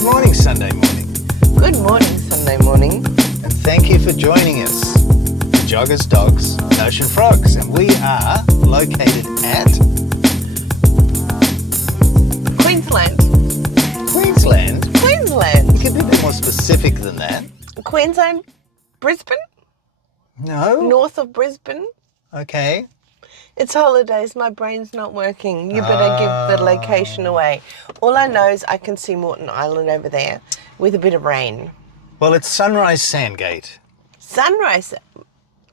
Good morning, Sunday morning. Good morning, Sunday morning. And thank you for joining us, the Joggers, Dogs, and Ocean Frogs. And we are located at Queensland. Queensland. Queensland. You can be a bit more specific than that. Queensland, Brisbane, No? north of Brisbane. Okay. It's holidays, my brain's not working. You better give the location away. All I know is I can see Moreton Island over there with a bit of rain. Well, it's Sunrise Sandgate. Sunrise,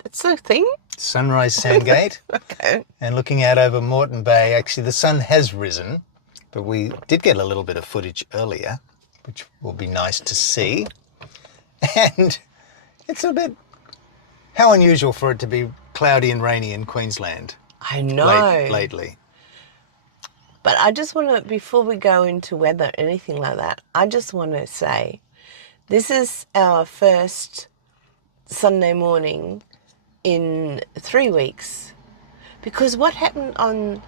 that's the thing? Sunrise Sandgate. Okay. And looking out over Moreton Bay, actually the sun has risen, but we did get a little bit of footage earlier, which will be nice to see. And it's a bit, how unusual for it to be cloudy and rainy in Queensland. I know. Lately. But I just want to, before we go into weather, anything like that, I just want to say, this is our first Sunday morning in 3 weeks. Because what happened on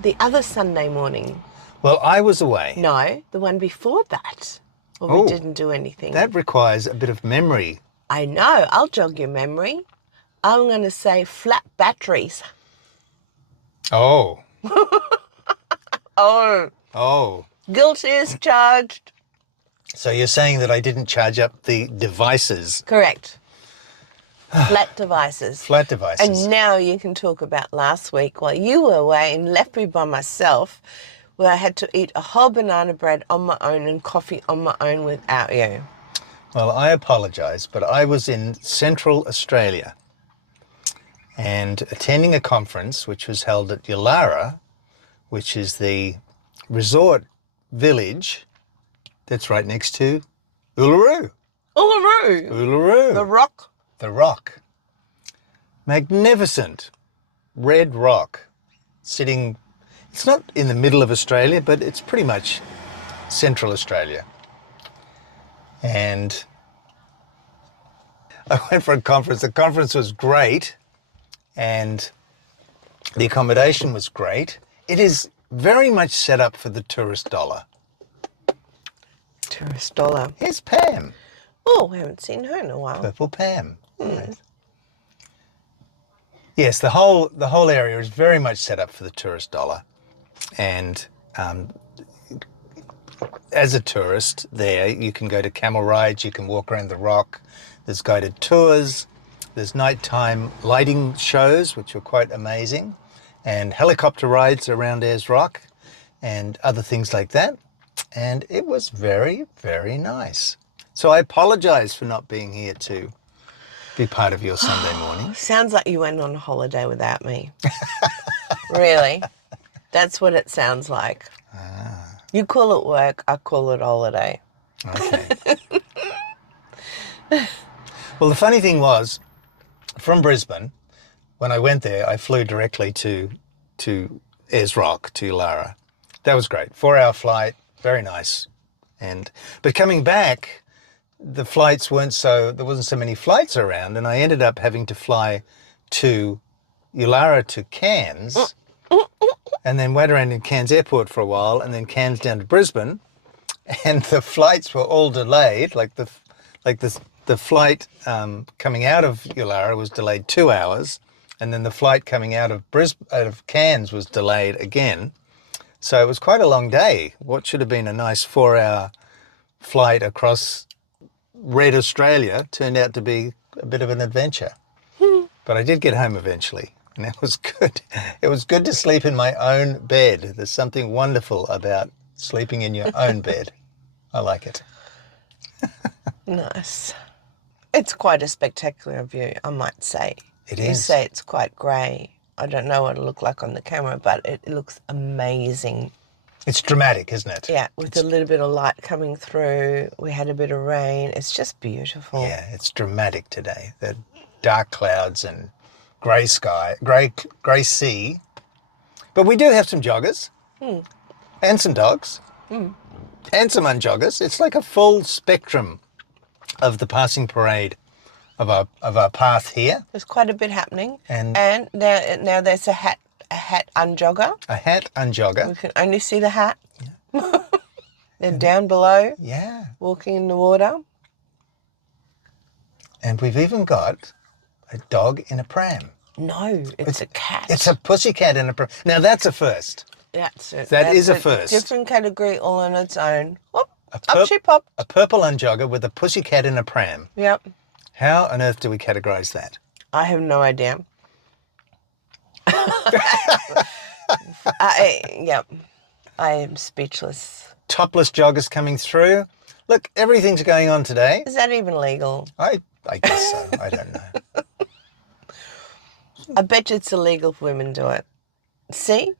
the other Sunday morning? Well, I was away. No, the one before that. Well, we didn't do anything. That requires a bit of memory. I know. I'll jog your memory. I'm going to say flat batteries. Oh. Oh. Oh. Guilt is charged. So you're saying that I didn't charge up the devices? Correct. Flat devices. Flat devices. And now you can talk about last week while you were away and left me by myself, where I had to eat a whole banana bread on my own and coffee on my own without you. Well, I apologise, but I was in Central Australia and attending a conference which was held at Uluru, which is the resort village that's right next to Uluru. Uluru. Uluru. The rock. The rock. Magnificent red rock sitting, it's not in the middle of Australia, but it's pretty much Central Australia. And I went for a conference. The conference was great and the accommodation was great. It is very much set up for the tourist dollar. Tourist dollar. Here's Pam. Oh, we haven't seen her in a while. Purple Pam. Right. Yes, the whole area is very much set up for the tourist dollar. And as a tourist there, you can go to camel rides, you can walk around the rock, there's guided tours, there's nighttime lighting shows, which are quite amazing, and helicopter rides around Ayers Rock and other things like that. And it was very, very nice. So I apologise for not being here to be part of your Sunday morning. Sounds like you went on a holiday without me. Really? That's what it sounds like. Ah. You call it work, I call it holiday. Okay. Well, the funny thing was, from Brisbane, when I went there, I flew directly to Ayers Rock, to Uluru. That was great. 4-hour flight, very nice. But coming back, the flights there wasn't so many flights around, and I ended up having to fly to Uluru to Cairns, and then wait around in Cairns Airport for a while, and then Cairns down to Brisbane, and the flights were all delayed. Like the flight coming out of Uluru was delayed 2 hours, and then the flight coming out of Cairns was delayed again. So it was quite a long day. What should have been a nice 4-hour flight across red Australia turned out to be a bit of an adventure. But I did get home eventually, and it was good. It was good to sleep in my own bed. There's something wonderful about sleeping in your own bed. I like it. Nice. It's quite a spectacular view, I might say. It You is. say it's quite grey. I don't know what it'll look like on the camera, but it looks amazing. It's dramatic, isn't it? Yeah, with a little bit of light coming through. We had a bit of rain. It's just beautiful. Yeah, it's dramatic today. The dark clouds and grey sky, grey sea. But we do have some joggers and some dogs and some unjoggers. It's like a full spectrum of the passing parade of our path here. There's quite a bit happening. And now there's a hat unjogger. A hat unjogger. We can only see the hat. They're down below, Yeah. walking in the water. And we've even got a dog in a pram. No, it's a cat. It's a pussycat in a pram. Now that's a first. That's it. That is a That's first. Different category all on its own. Whoop, A up she popped. A purple unjogger with a pussycat in a pram. Yep. How on earth do we categorise that? I have no idea. Yep. I am speechless. Topless joggers coming through. Look, everything's going on today. Is that even legal? I guess so. I don't know. I bet you it's illegal for women to do it. See?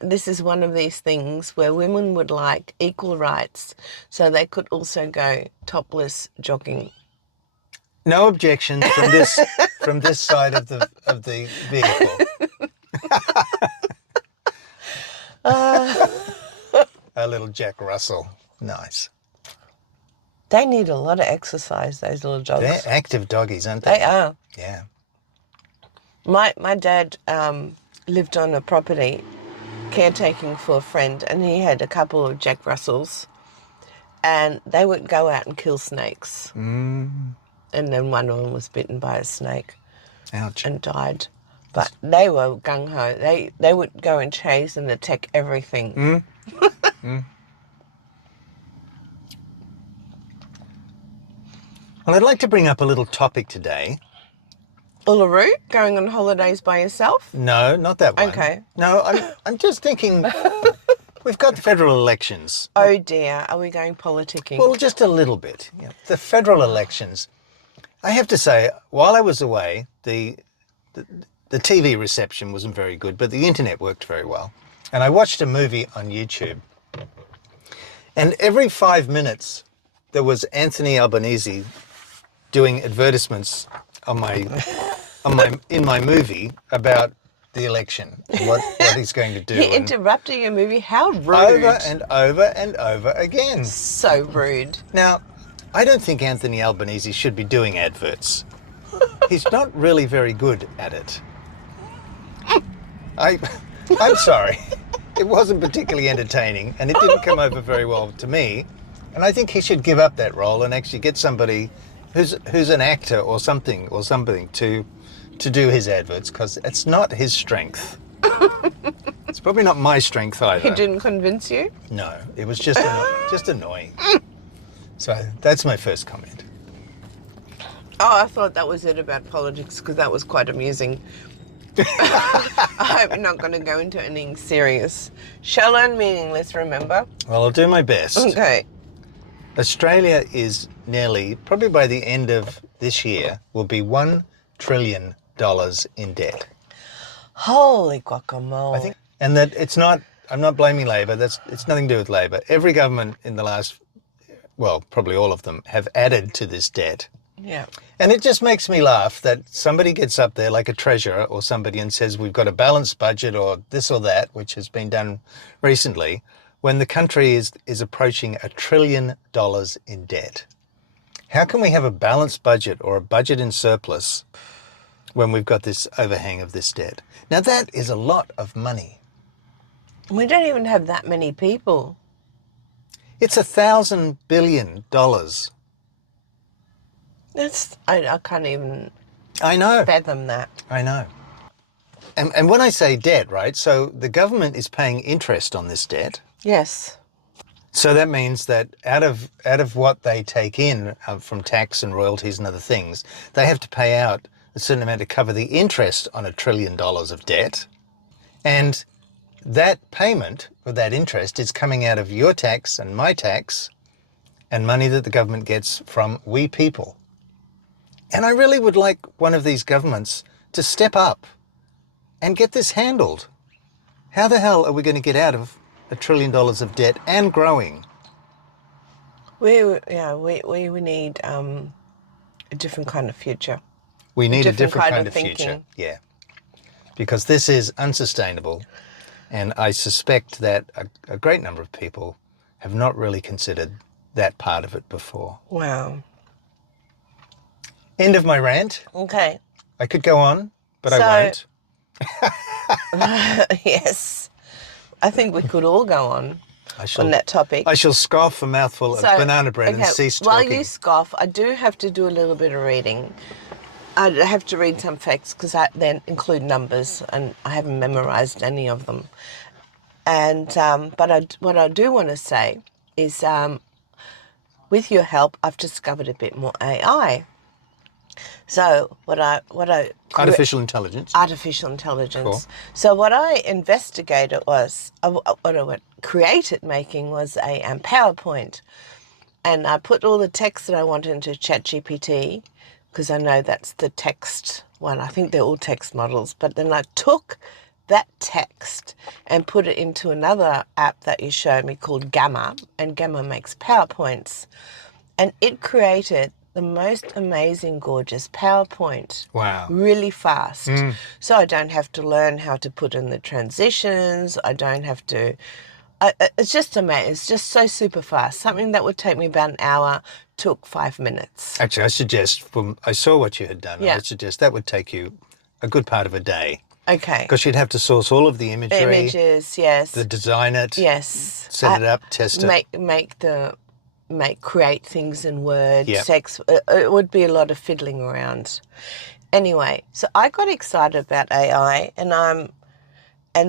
This is one of these things where women would like equal rights so they could also go topless jogging. No objections from this side of the vehicle. A little Jack Russell. Nice. They need a lot of exercise, those little dogs. They're active doggies, aren't they? They are. Yeah. My dad lived on a property caretaking for a friend, and he had a couple of Jack Russells, and they would go out and kill snakes. And then one of them was bitten by a snake. Ouch. And died. But they were gung-ho. They would go and chase and attack everything. Well, I'd like to bring up a little topic today. Uluru, going on holidays by yourself? No, not that one. Okay. No, I'm just thinking we've got federal elections. Oh dear, are we going politicking? Well, just a little bit. Yeah. The federal elections. I have to say, while I was away, the TV reception wasn't very good, but the internet worked very well. And I watched a movie on YouTube. And every 5 minutes, there was Anthony Albanese doing advertisements in my movie about the election, what he's going to do. He interrupted your movie? How rude. Over and over and over again. So rude. Now, I don't think Anthony Albanese should be doing adverts. He's not really very good at it. I'm sorry. It wasn't particularly entertaining, and it didn't come over very well to me. And I think he should give up that role and actually get somebody who's an actor or something to do his adverts, because it's not his strength. It's probably not my strength either. He didn't convince you? No, it was just annoying. So that's my first comment. Oh, I thought that was it about politics, because that was quite amusing. I hope you're not going to go into anything serious. Shall and meaningless, remember? Well, I'll do my best. Okay. Australia is nearly, probably by the end of this year, will be $1 trillion in debt. Holy guacamole. I think, and that it's not, I'm not blaming Labor, it's nothing to do with Labor. Every government in the last, well, probably all of them, have added to this debt. Yeah. And it just makes me laugh that somebody gets up there, like a treasurer or somebody, and says we've got a balanced budget or this or that, which has been done recently, when the country is approaching $1 trillion in debt. How can we have a balanced budget or a budget in surplus when we've got this overhang of this debt? Now that is a lot of money. We don't even have that many people. It's $1,000 billion. That's, I can't even I know. fathom that. I know. And when I say debt, right, so the government is paying interest on this debt. Yes. So that means that out of what they take in from tax and royalties and other things, they have to pay out a certain amount to cover the interest on $1 trillion of debt. And that payment, or that interest, is coming out of your tax and my tax and money that the government gets from we people. And I really would like one of these governments to step up and get this handled. How the hell are we going to get out of $1 trillion of debt and growing? We need a different kind of future. We need a different kind of thinking. future. Yeah. Because this is unsustainable. And I suspect that a great number of people have not really considered that part of it before. Wow. End of my rant. Okay. I could go on, but I won't. Yes. I think we could all go on. on that topic. I shall scoff a mouthful of banana bread and cease talking. While you scoff, I do have to do a little bit of reading. I have to read some facts because they include numbers and I haven't memorised any of them. And what I do want to say is, with your help, I've discovered a bit more AI. So Artificial intelligence. Artificial intelligence. Cool. So what I investigated was, what I created making was a PowerPoint. And I put all the text that I wanted into ChatGPT, because I know that's the text one. I think they're all text models. But then I took that text and put it into another app that you showed me called Gamma, and Gamma makes PowerPoints. And it created the most amazing, gorgeous PowerPoint. Wow. Really fast. So I don't have to learn how to put in the transitions. I don't have to... it's just amazing. It's just so super fast. Something that would take me about an hour took 5 minutes. Actually, I saw what you had done. Yeah. I suggest that would take you a good part of a day. Okay. Because you'd have to source all of the imagery. Images, yes. Design it. Yes. Set it up, test it. Create things in Word, Yep. text. It would be a lot of fiddling around. Anyway, so I got excited about AI, and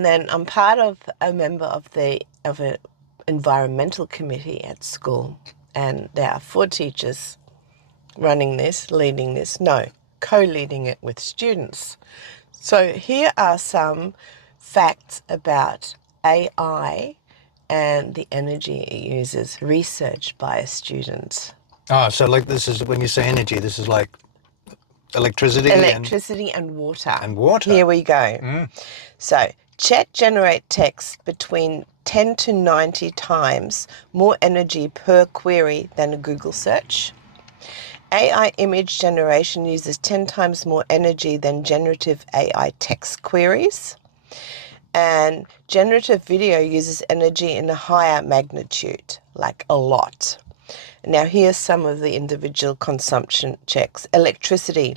then I'm part of a member of an environmental committee at school, and there are 4 teachers running this, leading this. No, co-leading it with students. So here are some facts about AI and the energy it uses, researched by a student. Oh, so like this is, when you say energy, this is like electricity? And water. And water. Here we go. So, chat generate text between 10 to 90 times more energy per query than a Google search. AI image generation uses 10 times more energy than generative AI text queries. And generative video uses energy in a higher magnitude, like a lot. Now, here's some of the individual consumption checks. Electricity.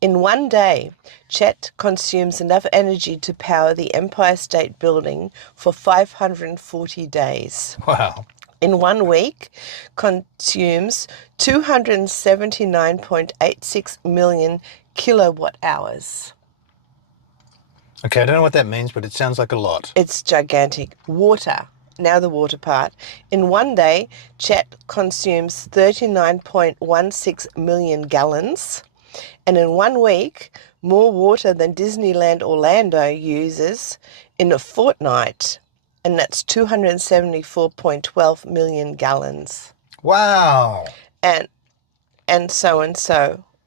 In one day, chat consumes enough energy to power the Empire State Building for 540 days. Wow. In 1 week, consumes 279.86 million kilowatt hours. Okay, I don't know what that means, but it sounds like a lot. It's gigantic. Water. Now the water part. In one day, chat consumes 39.16 million gallons. And in 1 week, more water than Disneyland Orlando uses in a fortnight. And that's 274.12 million gallons. Wow. And so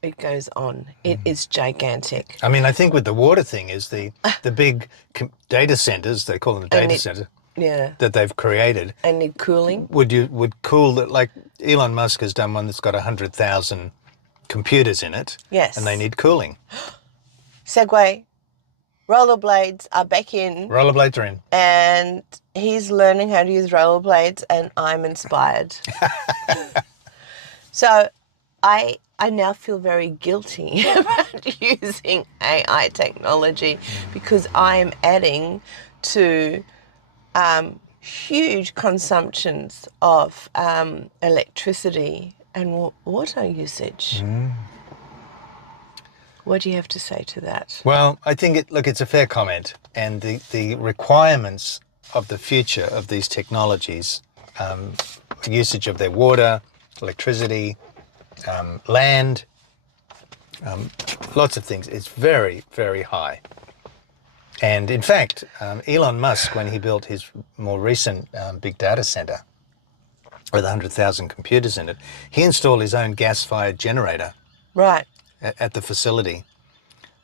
it goes on. It is gigantic. I mean, I think with the water thing is the big data centers, they call them data center, Yeah. that they've created. And need cooling. Would cool that, like Elon Musk has done one that's got 100,000 computers in it. Yes. And they need cooling. Segway. Rollerblades are back in. Rollerblades are in. And he's learning how to use rollerblades, and I'm inspired. So I now feel very guilty about using AI technology because I am adding to huge consumptions of electricity and water usage. What do you have to say to that? Well, I think it's a fair comment, and the requirements of the future of these technologies, usage of their water, electricity, land, lots of things, it's very, very high. And in fact, Elon Musk, when he built his more recent big data center with 100,000 computers in it, he installed his own gas-fired generator. Right. At the facility,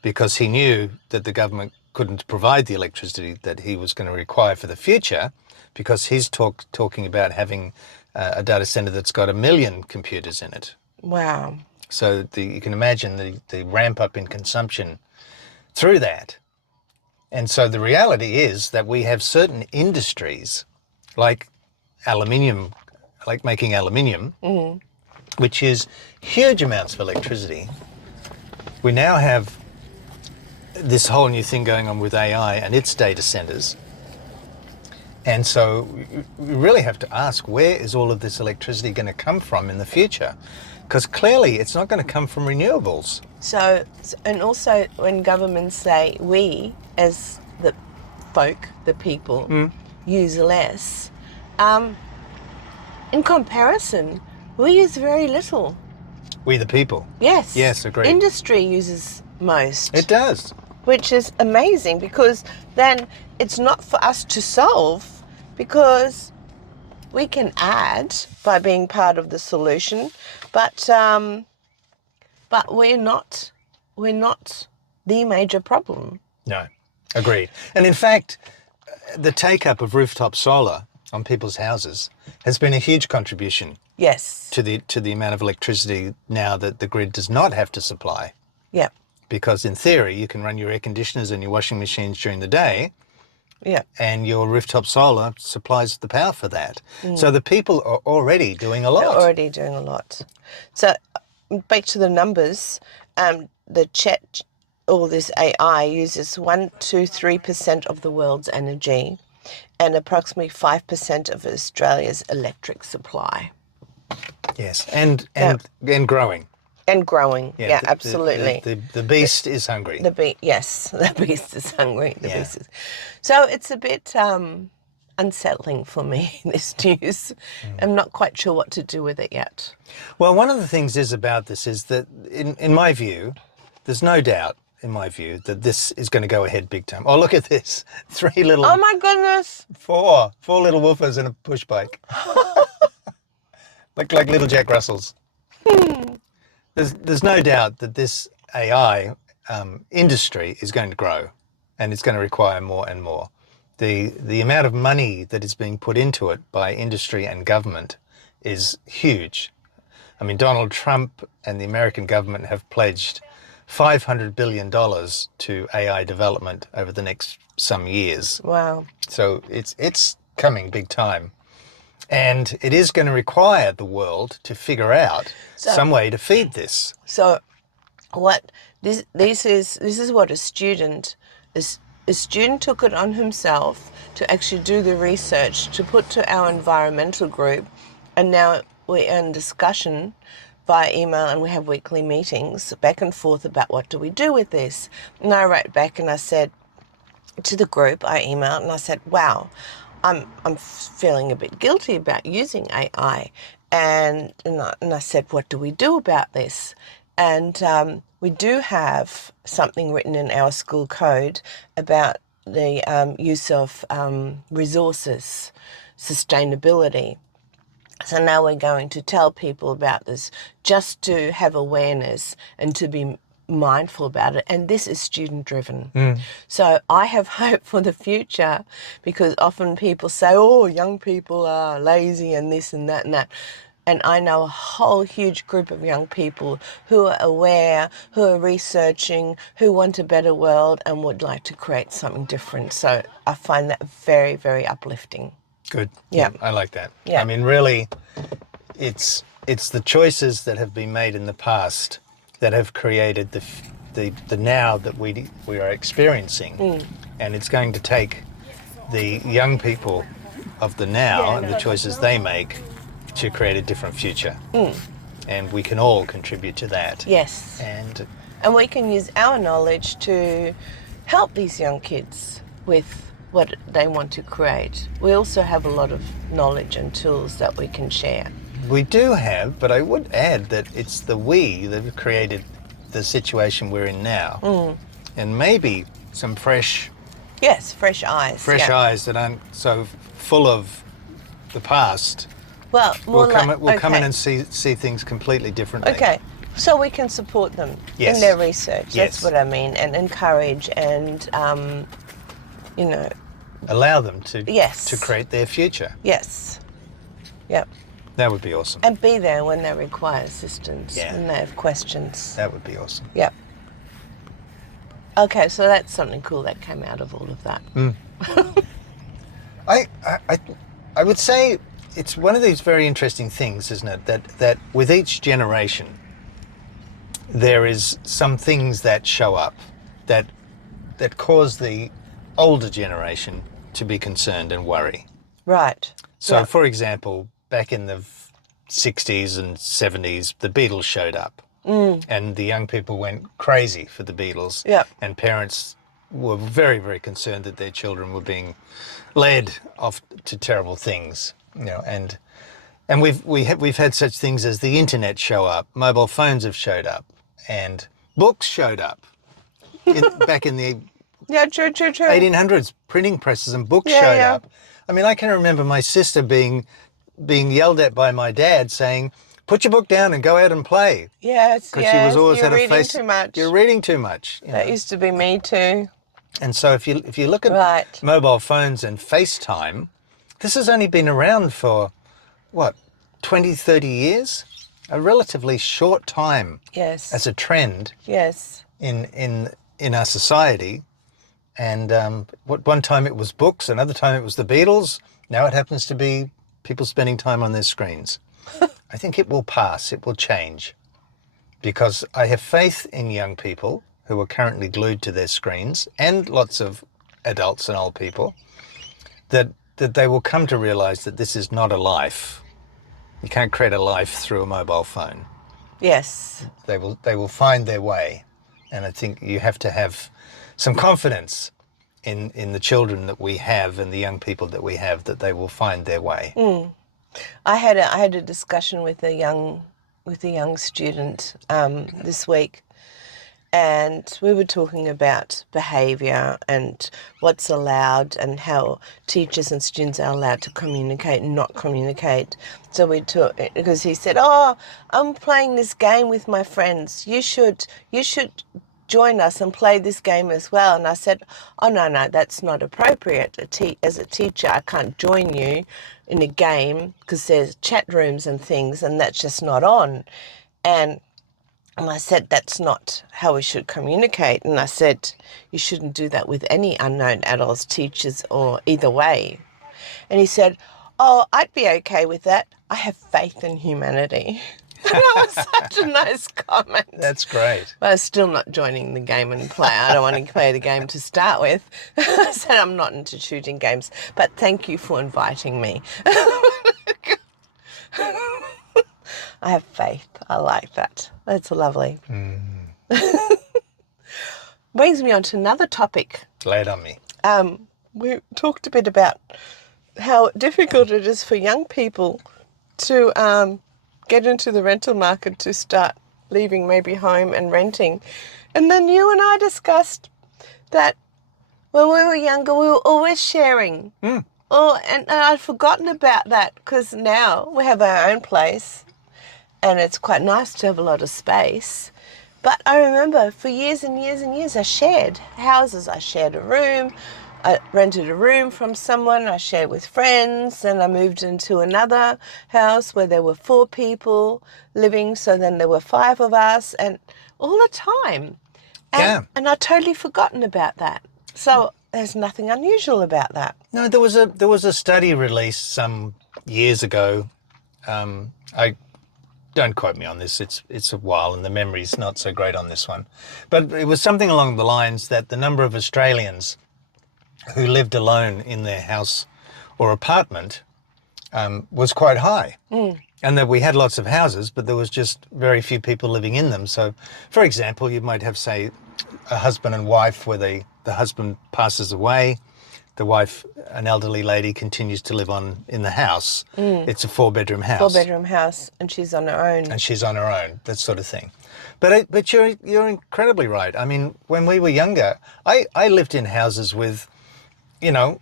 because he knew that the government couldn't provide the electricity that he was going to require for the future, because he's talking about having a data center that's got 1 million computers in it. Wow. So you can imagine the ramp up in consumption through that. And so the reality is that we have certain industries like aluminium, like making aluminium, which is huge amounts of electricity. We now have this whole new thing going on with AI and its data centers. And so we really have to ask, where is all of this electricity going to come from in the future? Because clearly it's not going to come from renewables. So, and also when governments say we, as the folk, the people, use less, in comparison, we use very little. We the people. Yes. Yes, agreed. Industry uses most. It does. Which is amazing, because then it's not for us to solve, because we can add by being part of the solution, but we're not the major problem. No, agreed. And in fact, the take-up of rooftop solar on people's houses has been a huge contribution Yes. to the amount of electricity now that the grid does not have to supply. Yeah. Because in theory, you can run your air conditioners and your washing machines during the day, Yeah. and your rooftop solar supplies the power for that. So the people are already doing a lot. They're already doing a lot. So back to the numbers, the chat, all this AI uses 1 to 3% of the world's energy and approximately 5% of Australia's electric supply. Yes, and growing. And growing. Yeah, the- absolutely. The beast is hungry. Yes, the beast is hungry. Yeah. So it's a bit unsettling for me, this news. I'm not quite sure what to do with it yet. Well, one of the things about this is that, in my view, there's no doubt, in my view, that this is going to go ahead big time. Oh, look at this. Oh my goodness. Four little woofers and a push bike. Look like little Jack Russells. There's no doubt that this AI industry is going to grow, and it's going to require more and more. The amount of money that is being put into it by industry and government is huge. I mean, Donald Trump and the American government have pledged $500 billion to AI development over the next some years. Wow. So it's coming big time. And it is going to require the world to figure out some way to feed this. So what this is what a student took it on himself to actually do the research, to put to our environmental group, and now we're in discussion via email, and we have weekly meetings back and forth about what do we do with this. And I wrote back and I said to the group, I emailed and I said, wow, I'm feeling a bit guilty about using AI. And I said, what do we do about this? And we do have something written in our school code about the use of resources, sustainability. So now we're going to tell people about this, just to have awareness and to be mindful about it. And this is student driven. So I have hope for the future, because often people say, oh, young people are lazy and this and that and that. And I know a whole huge group of young people who are aware, who are researching, who want a better world and would like to create something different. So I find that very, very uplifting. Good. Yeah. I like that. Yeah. I mean, really, it's the choices that have been made in the past that have created the now that we are experiencing. And it's going to take the young people of the now and the choices they make to create a different future. And we can all contribute to that. Yes. And we can use our knowledge to help these young kids with what they want to create. We also have a lot of knowledge and tools that we can share. we do have, but I would add that it's the we that have created the situation we're in now. And maybe some fresh eyes. eyes that aren't so full of the past. Well, We'll come in and see things completely differently. Okay, so we can support them in their research. That's what I mean, and encourage and, allow them to create their future. Yes. Yep. That would be awesome. And be there when they require assistance, Yeah. when they have questions. That would be awesome. Yep. Okay, so that's something cool that came out of all of that. I would say it's one of these very interesting things, isn't it? That with each generation, there is some things that show up that cause the older generation to be concerned and worry. Right. So, Yeah. for example, back in the 60s and 70s, the Beatles showed up. And the young people went crazy for the Beatles. Yeah. And parents were very, very concerned that their children were being led off to terrible things. And we've had such things as the internet show up, mobile phones have showed up, and books showed up. Back in the Yeah, true. 1800s, printing presses and books Yeah, showed yeah. up. I mean, I can remember my sister being yelled at by my dad saying, "Put your book down and go out and play." Yes, Because she was always you're at a reading face. too much. You're reading too much. That used to be me too. And so if you look at Right. mobile phones and FaceTime, this has only been around for, what, 20, 30 years? A relatively short time Yes. as a trend Yes. in our society. And one time it was books, another time it was the Beatles. Now it happens to be people spending time on their screens. I think it will pass, it will change. Because I have faith in young people who are currently glued to their screens, and lots of adults and old people, that they will come to realize that this is not a life. You can't create a life through a mobile phone. Yes. They will find their way. And I think you have to have some confidence in the children that we have and the young people that we have, that they will find their way. I had a discussion with a young student this week, and we were talking about behaviour and what's allowed and how teachers and students are allowed to communicate and not communicate. So we talked, because he said, "Oh, I'm playing this game with my friends. You should join us and play this game as well." And I said, "Oh, no, that's not appropriate. As a teacher, I can't join you in a game because there's chat rooms and things, and that's just not on." And I said, "That's not how we should communicate." And I said, "You shouldn't do that with any unknown adults, teachers, or either way." And he said, "Oh, I'd be okay with that. I have faith in humanity." And that was such a nice comment. That's great. But I'm still not joining the game and play. I don't want to play the game to start with. I said I'm not into shooting games, but thank you for inviting me. I have faith. I like that. That's lovely. Brings me on to another topic. Lay it on me. We talked a bit about how difficult it is for young people to get into the rental market, to start leaving maybe home and renting. And then you and I discussed that when we were younger, we were always sharing. Oh, and I'd forgotten about that, because now we have our own place and it's quite nice to have a lot of space. But I remember for years and years and years, I shared houses. I shared a room. I rented a room from someone. I shared with friends. Then I moved into another house where there were 4 people living. So then there were 5 of us, and all the time. Yeah. And I'd totally forgotten about that. So there's nothing unusual about that. No, there was a study released some years ago. I don't quote me on this. It's a while, and the memory's not so great on this one. But it was something along the lines that the number of Australians who lived alone in their house or apartment was quite high. And that we had lots of houses, but there was just very few people living in them. So, for example, you might have, say, a husband and wife where the husband passes away, the wife, an elderly lady, continues to live in the house. It's a 4-bedroom house. 4-bedroom house, and she's on her own. And she's on her own, that sort of thing. But you're incredibly right. I mean, when we were younger, I lived in houses with, there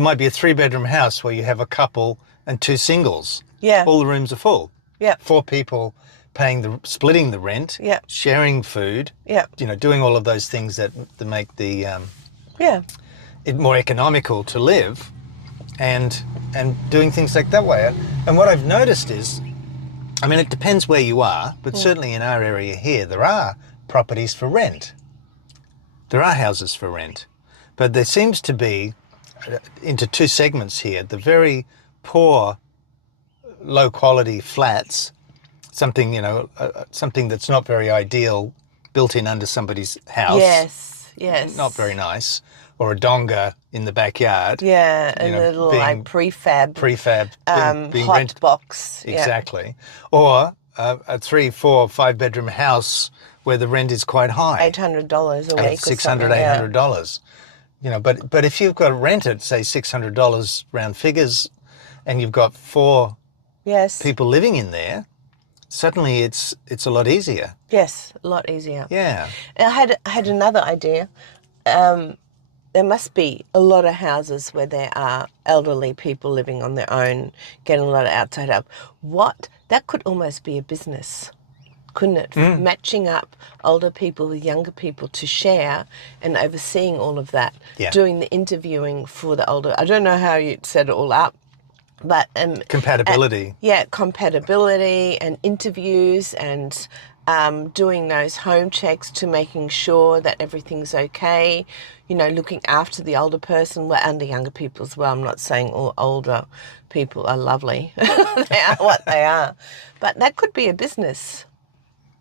might be a 3-bedroom house where you have a couple and 2 singles. Yeah. All the rooms are full. Yeah. 4 people splitting the rent. Yeah. Sharing food. Yeah. Doing all of those things that make it more economical to live, and doing things like that way. And what I've noticed is, I mean, it depends where you are, but certainly in our area here, there are properties for rent. There are houses for rent, but there seems to be, into 2 segments here, the very poor, low quality flats, something that's not very ideal, built in under somebody's house. Yes. Not very nice. or a donga in the backyard. Yeah, and know, a little being like prefab being hot rented. box. Exactly. Or a 3, 4, 5-bedroom house where the rent is quite high. $800 a week or $600, something. $800. You know, but if you've got rented, say $600 round figures, and you've got 4 Yes. people living in there, suddenly it's a lot easier. Yes, a lot easier. Yeah. And I had another idea. There must be a lot of houses where there are elderly people living on their own, getting a lot of outside help. That could almost be a business, couldn't it? Matching up older people with younger people to share and overseeing all of that, Yeah. doing the interviewing for the older. I don't know how you'd set it all up, but Compatibility. compatibility and interviews and doing those home checks to making sure that everything's okay, you know, looking after the older person and the younger people as well. I'm not saying all older people are lovely. They are what they are. But that could be a business.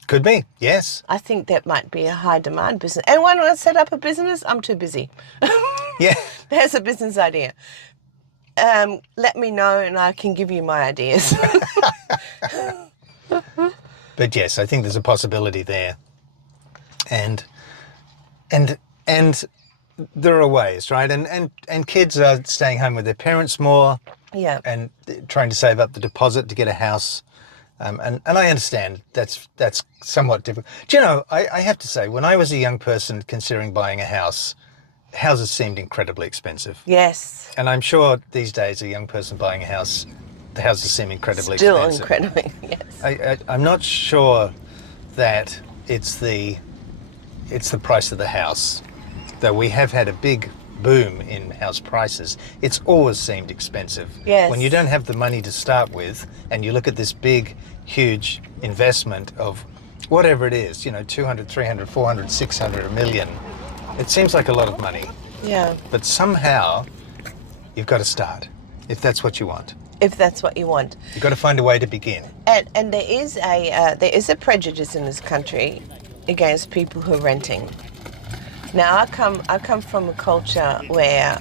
Could be, yes. I think that might be a high demand business. And when I set up a business, I'm too busy. Yeah. There's a business idea. Let me know and I can give you my ideas. But yes, I think there's a possibility there. And there are ways, right? And kids are staying home with their parents more. Yeah. And trying to save up the deposit to get a house. And I understand that's somewhat difficult. Do you know, I have to say, when I was a young person considering buying a house, houses seemed incredibly expensive. Yes. And I'm sure these days a young person buying a house, the houses seem incredibly Still expensive. incredibly, yes. I'm not sure that it's the price of the house, though we have had a big boom in house prices. It's always seemed expensive. Yes. When you don't have the money to start with and you look at this big, huge investment of whatever it is, you know, 200, 300, 400, 600, a million, it seems like a lot of money. Yeah. But somehow you've got to start if that's what you want. If that's what you want. You've got to find a way to begin. And there is a prejudice in this country against people who are renting. Now I come from a culture where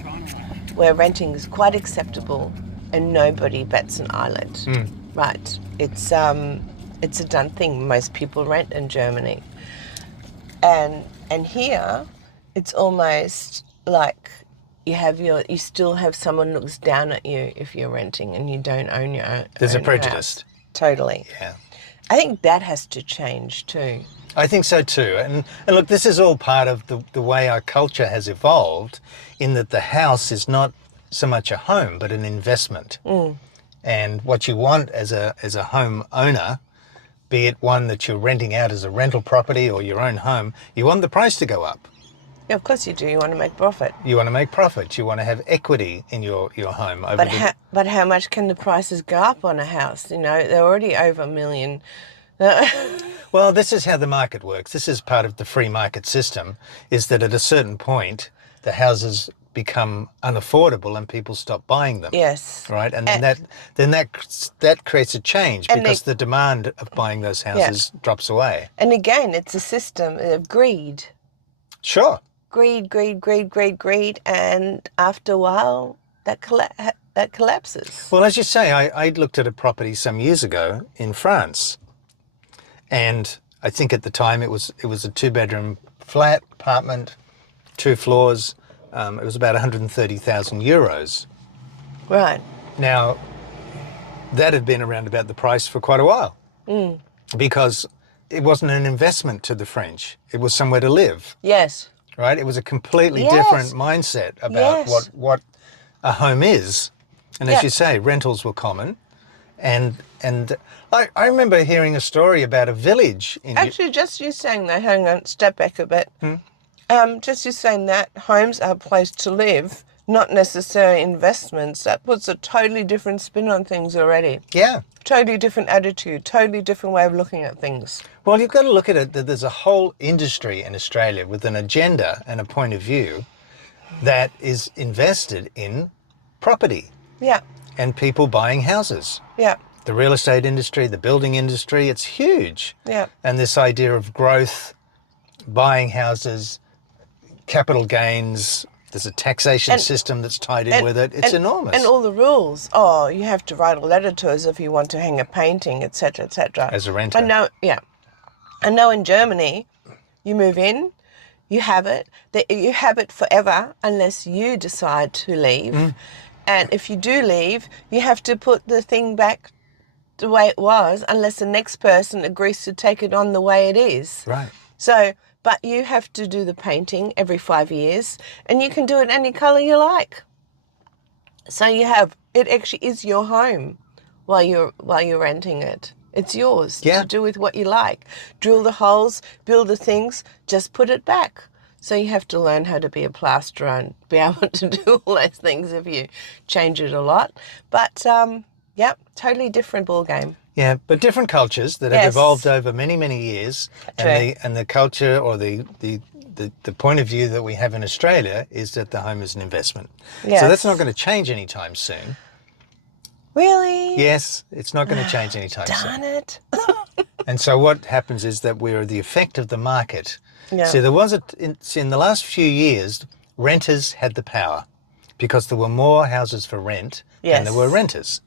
renting is quite acceptable and nobody bats an eyelid. Right. It's a done thing. Most people rent in Germany. And here it's almost like you still have someone looks down at you if you're renting and you don't own your own. There's a own prejudice. house. Totally. Yeah. I think that has to change too. I think so too. And look, this is all part of the way our culture has evolved, in that the house is not so much a home, but an investment. And what you want as a home owner, be it one that you're renting out as a rental property or your own home, you want the price to go up. Yeah, of course you do. You want to make profit. You want to make profit. You want to have equity in your home. But how much can the prices go up on a house? You know, they're already over $1 million. Well, this is how the market works. This is part of the free market system, is that at a certain point, the houses become unaffordable and people stop buying them. Yes. Right? And then that creates a change because the demand of buying those houses drops away. And again, it's a system of greed. Sure. Greed, and after a while, that collapses. Well, as you say, I looked at a property some years ago in France, and I think at the time it was a 2-bedroom flat apartment, 2 floors. It was about 130,000 euros. Right. Now, that had been around about the price for quite a while, because it wasn't an investment to the French. It was somewhere to live. Yes. Right? It was a completely different mindset about what a home is. And as you say, rentals were common. And I remember hearing a story about a village in... Actually, just you saying that, hang on, step back a bit. Just you saying that homes are a place to live, not necessarily investments, that puts a totally different spin on things already. Yeah. Totally different attitude, totally different way of looking at things. Well, you've got to look at it that there's a whole industry in Australia with an agenda and a point of view that is invested in property. Yeah. And people buying houses. Yeah. The real estate industry, the building industry, it's huge. Yeah. And this idea of growth, buying houses, capital gains, There's a taxation system that's tied in with it. It's enormous. And all the rules. Oh, you have to write a letter to us if you want to hang a painting, etc., etc. As a renter. I know, yeah. I know in Germany, you move in, you have it. You have it forever unless you decide to leave. And if you do leave, you have to put the thing back the way it was unless the next person agrees to take it on the way it is. Right. So, but you have to do the painting every 5 years, and you can do it any colour you like. So it actually is your home while you're renting it. It's yours to do with what you like. Drill the holes, build the things, just put it back. So you have to learn how to be a plasterer and be able to do all those things if you change it a lot. But, totally different ball game. Yeah, but different cultures that have evolved over many, many years. True. And the culture or the point of view that we have in Australia is that the home is an investment. Yes. So that's not going to change anytime soon. Really? Yes, it's not going to change anytime soon. Darn it. And so what happens is that we're the effect of the market. Yeah. See, in the last few years, renters had the power because there were more houses for rent than there were renters.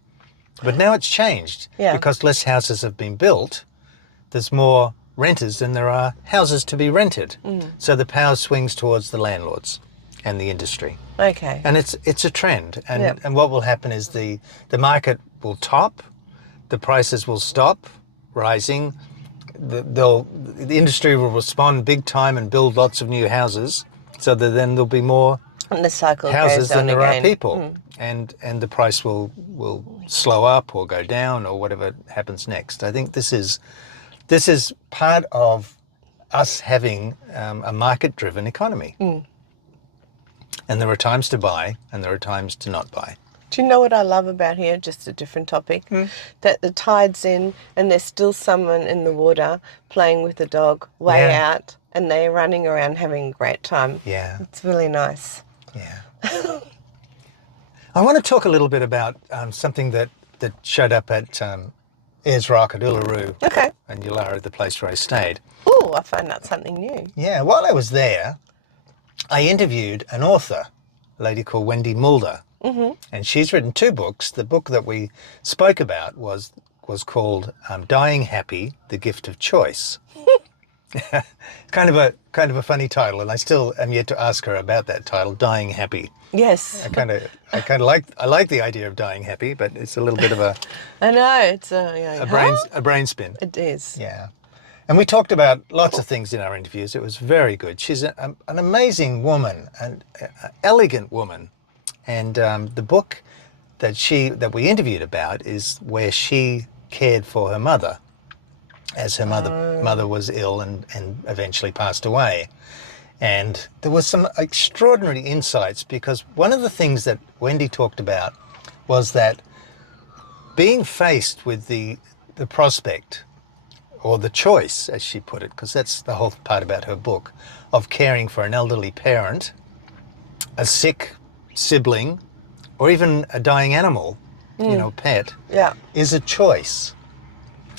But now it's changed because less houses have been built. There's more renters than there are houses to be rented. So the power swings towards the landlords and the industry. Okay. And it's a trend. And what will happen is the market will top, the prices will stop rising, the industry will respond big time and build lots of new houses so that then there'll be more and the cycle houses goes on than there again. are people. And the price will slow up or go down or whatever happens next. I think this is part of us having a market-driven economy. And there are times to buy and there are times to not buy. Do you know what I love about here? Just a different topic. That the tide's in and there's still someone in the water playing with the dog way out and they're running around having a great time. Yeah. It's really nice. Yeah. I want to talk a little bit about something that showed up at Ayers Rock at Uluru. Okay. And Uluru, the place where I stayed. Oh, I found out something new. Yeah, while I was there, I interviewed an author, a lady called Wendy Mulder. And she's written 2 books. The book that we spoke about was called Dying Happy, The Gift of Choice. kind of a funny title, and I still am yet to ask her about that title, Dying Happy. Yes. I like the idea of dying happy, but it's a little bit of a I know, it's a brain spin. It is. Yeah. And we talked about lots of things in our interviews. It was very good. She's an amazing woman, an elegant woman. And the book that we interviewed about is where she cared for her mother as her mother was ill and eventually passed away. And there was some extraordinary insights because one of the things that Wendy talked about was that being faced with the prospect or the choice, as she put it, because that's the whole part about her book, of caring for an elderly parent, a sick sibling, or even a dying animal, pet, is a choice.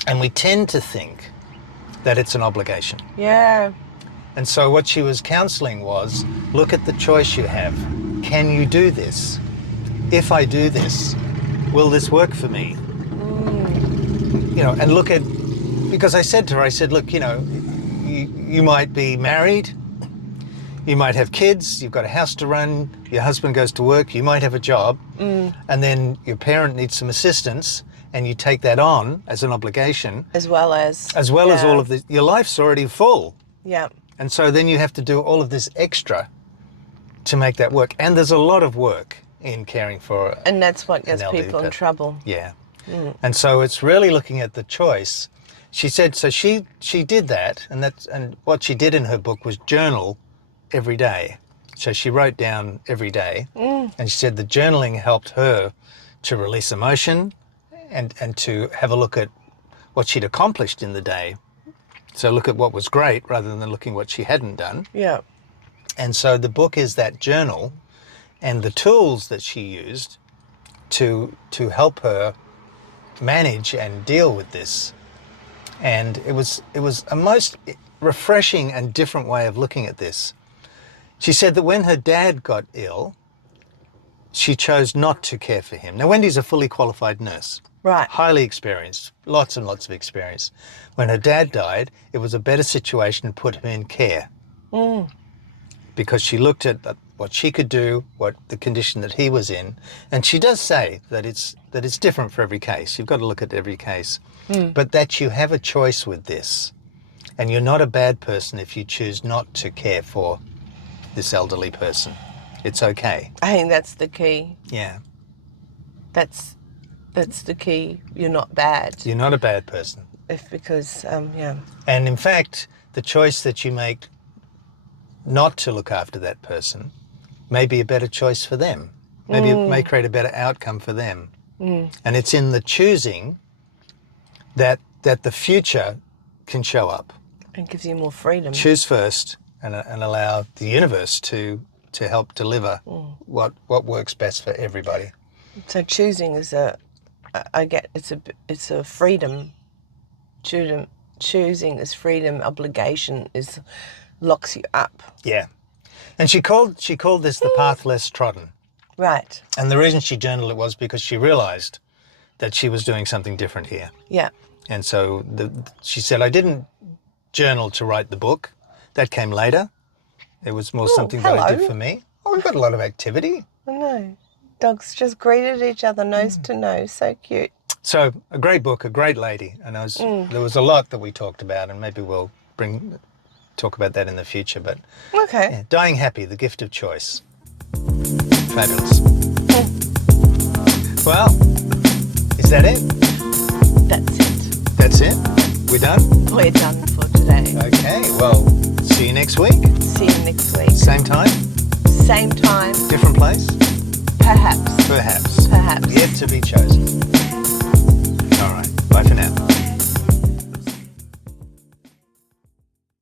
And we tend to think that it's an obligation. Yeah. And so what she was counselling was, look at the choice you have. Can you do this? If I do this, will this work for me? And look at, because I said to her, look, you might be married, you might have kids, you've got a house to run, your husband goes to work, you might have a job, and then your parent needs some assistance, and you take that on as an obligation. As well as all of this. Your life's already full. Yeah. And so then you have to do all of this extra to make that work. And there's a lot of work in caring for and that's what gets an elderly people in pet. trouble. Yeah. And so it's really looking at the choice. She said, so she did that, and what she did in her book was journal every day. So she wrote down every day, and she said the journaling helped her to release emotion and to have a look at what she'd accomplished in the day. So look at what was great rather than looking what she hadn't done. Yeah. And so the book is that journal and the tools that she used to help her manage and deal with this. And it was a most refreshing and different way of looking at this. She said that when her dad got ill, she chose not to care for him. Now, Wendy's a fully qualified nurse. Right. Highly experienced, lots and lots of experience. When her dad died, it was a better situation to put him in care. Because she looked at what she could do, what the condition that he was in, and she does say that it's different for every case. You've got to look at every case, but that you have a choice with this, and you're not a bad person if you choose not to care for this elderly person. It's okay. I think that's the key. Yeah. That's the key. You're not bad. You're not a bad person. Because, yeah. And in fact, the choice that you make not to look after that person may be a better choice for them. Maybe it may create a better outcome for them. And it's in the choosing that the future can show up. It gives you more freedom. Choose first and allow the universe to help deliver what works best for everybody. So choosing is it's a freedom. Choosing is freedom. Obligation locks you up. Yeah. And she called this the path less trodden. Right. And the reason she journaled it was because she realised that she was doing something different here. Yeah. And so she said, I didn't journal to write the book. That came later. It was more something that I did for me. Oh, we've got a lot of activity. I know. Dogs just greeted each other nose to nose. So cute. So a great book, a great lady. And there was a lot that we talked about, and maybe we'll talk about that in the future. But Okay. yeah, Dying Happy, The Gift of Choice. Fabulous. Well, is that it? That's it. That's it? We're done? We're done for today. Okay, well, see you next week. See you next week. Same time? Same time. Different place? Perhaps. Perhaps. Perhaps. Yet to be chosen.